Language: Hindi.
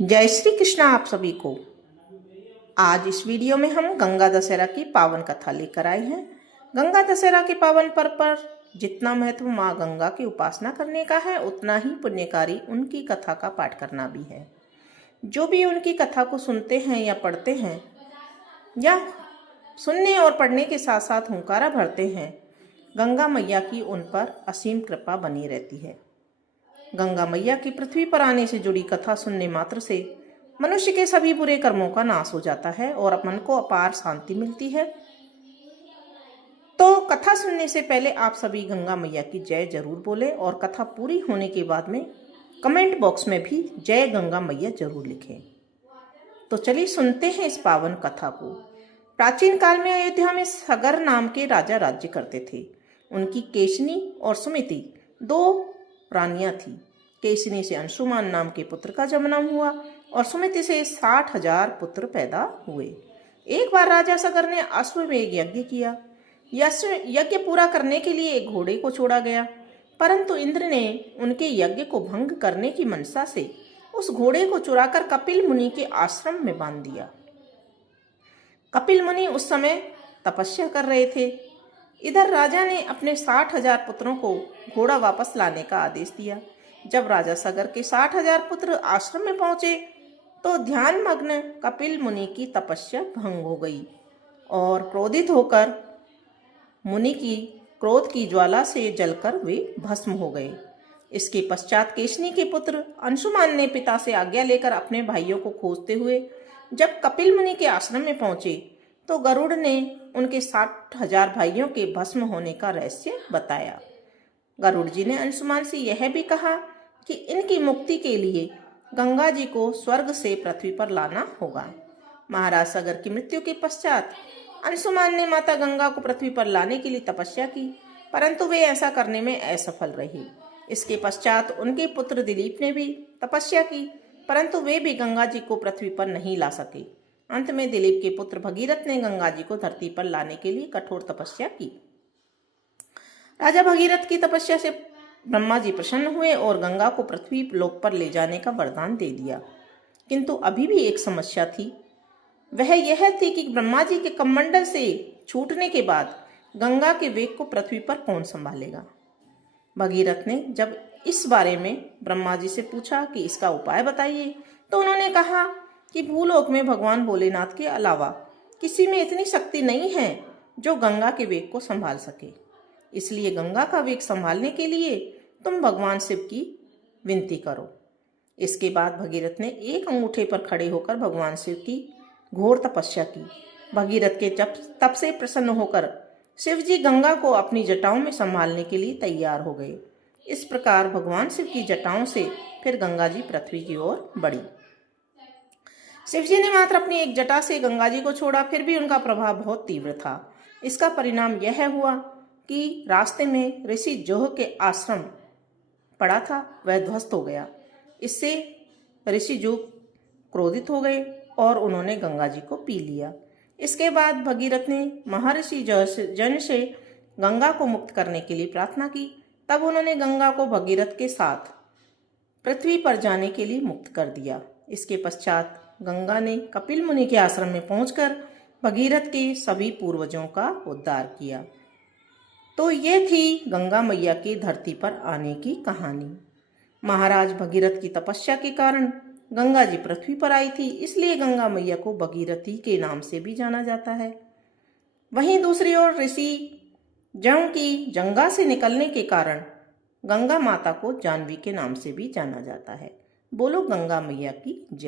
जय श्री कृष्णा आप सभी को। आज इस वीडियो में हम गंगा दशहरा की पावन कथा लेकर आए हैं। गंगा दशहरा के पावन पर्व पर जितना महत्व माँ गंगा की उपासना करने का है, उतना ही पुण्यकारी उनकी कथा का पाठ करना भी है। जो भी उनकी कथा को सुनते हैं या पढ़ते हैं, या सुनने और पढ़ने के साथ साथ हुंकारा भरते हैं, गंगा मैया की उन पर असीम कृपा बनी रहती है। गंगा मैया की पृथ्वी पर आने से जुड़ी कथा सुनने मात्र से मनुष्य के सभी बुरे कर्मों का नाश हो जाता है और मन को अपार शांति मिलती है। तो कथा सुनने से पहले आप सभी गंगा मैया की जय जरूर बोलें और कथा पूरी होने के बाद में कमेंट बॉक्स में भी जय गंगा मैया जरूर लिखें। तो चलिए सुनते हैं इस पावन कथा को। प्राचीन काल में अयोध्या में सगर नाम के राजा राज्य करते थे। उनकी केशनी और सुमिति दो रानियां थी। केशनी से अंशुमान नाम के पुत्र का जन्म हुआ और सुमिति से 60,000 पुत्र पैदा हुए। एक बार राजा सगर ने अश्वमेध यज्ञ किया। यज्ञ पूरा करने के लिए एक घोड़े को छोड़ा गया, परंतु इंद्र ने उनके यज्ञ को भंग करने की मनसा से उस घोड़े को चुराकर कपिल मुनि के आश्रम में बांध दिया। कपिल मुनि उस समय तपस्या कर रहे थे। इधर राजा ने अपने 60,000 पुत्रों को घोड़ा वापस लाने का आदेश दिया। जब राजा सगर के 60,000 पुत्र आश्रम में पहुंचे तो ध्यान मग्न कपिल मुनि की तपस्या भंग हो गई और क्रोधित होकर मुनि की क्रोध की ज्वाला से जलकर वे भस्म हो गए। इसके पश्चात केशनी के पुत्र अंशुमान ने पिता से आज्ञा लेकर अपने भाइयों को खोजते हुए जब कपिल मुनि के आश्रम में पहुंचे तो गरुड़ ने उनके 60,000 भाइयों के भस्म होने का रहस्य बताया। गरुड़ जी ने अंशुमान से यह भी कहा कि इनकी मुक्ति के लिए गंगा जी को स्वर्ग से पृथ्वी पर लाना होगा। महाराज सगर की मृत्यु के पश्चात अंशुमान ने माता गंगा को पृथ्वी पर लाने के लिए तपस्या की, परंतु वे ऐसा करने में असफल रहे। इसके पश्चात उनके पुत्र दिलीप ने भी तपस्या की, परंतु वे भी गंगा जी को पृथ्वी पर नहीं ला सके। अंत में दिलीप के पुत्र भगीरथ ने गंगा जी को धरती पर लाने के लिए कठोर तपस्या की। राजा भगीरथ की तपस्या से ब्रह्मा जी प्रसन्न हुए और गंगा को पृथ्वी लोक पर ले जाने का वरदान दे दिया। किंतु अभी भी एक समस्या थी। वह यह थी कि ब्रह्मा जी के कमंडल से छूटने के बाद गंगा के वेग को पृथ्वी पर कौन संभालेगा। भगीरथ ने जब इस बारे में ब्रह्मा जी से पूछा कि इसका उपाय बताइए, तो उन्होंने कहा कि भूलोक में भगवान भोलेनाथ के अलावा किसी में इतनी शक्ति नहीं है जो गंगा के वेग को संभाल सके। इसलिए गंगा का वेग संभालने के लिए तुम भगवान शिव की विनती करो। इसके बाद भगीरथ ने एक अंगूठे पर खड़े होकर भगवान शिव की घोर तपस्या की। भगीरथ के तप से प्रसन्न होकर शिव जी गंगा को अपनी जटाओं में संभालने के लिए तैयार हो गए। इस प्रकार भगवान शिव की जटाओं से फिर गंगा जी पृथ्वी की ओर बढ़ी। शिव जी ने मात्र अपनी एक जटा से गंगा जी को छोड़ा, फिर भी उनका प्रभाव बहुत तीव्र था। इसका परिणाम यह हुआ कि रास्ते में ऋषि जोह के आश्रम पड़ा था, वह ध्वस्त हो गया। इससे ऋषि जोह क्रोधित हो गए और उन्होंने गंगा जी को पी लिया। इसके बाद भगीरथ ने महर्षि जन से गंगा को मुक्त करने के लिए प्रार्थना की। तब उन्होंने गंगा को भगीरथ के साथ पृथ्वी पर जाने के लिए मुक्त कर दिया। इसके पश्चात गंगा ने कपिल मुनि के आश्रम में पहुंचकर भगीरथ के सभी पूर्वजों का उद्धार किया। तो ये थी गंगा मैया की धरती पर आने की कहानी। महाराज भगीरथ की तपस्या के कारण गंगा जी पृथ्वी पर आई थी, इसलिए गंगा मैया को भगीरथी के नाम से भी जाना जाता है। वहीं दूसरी ओर ऋषि जौ की गंगा से निकलने के कारण गंगा माता को जाह्नवी के नाम से भी जाना जाता है। बोलो गंगा मैया की जय।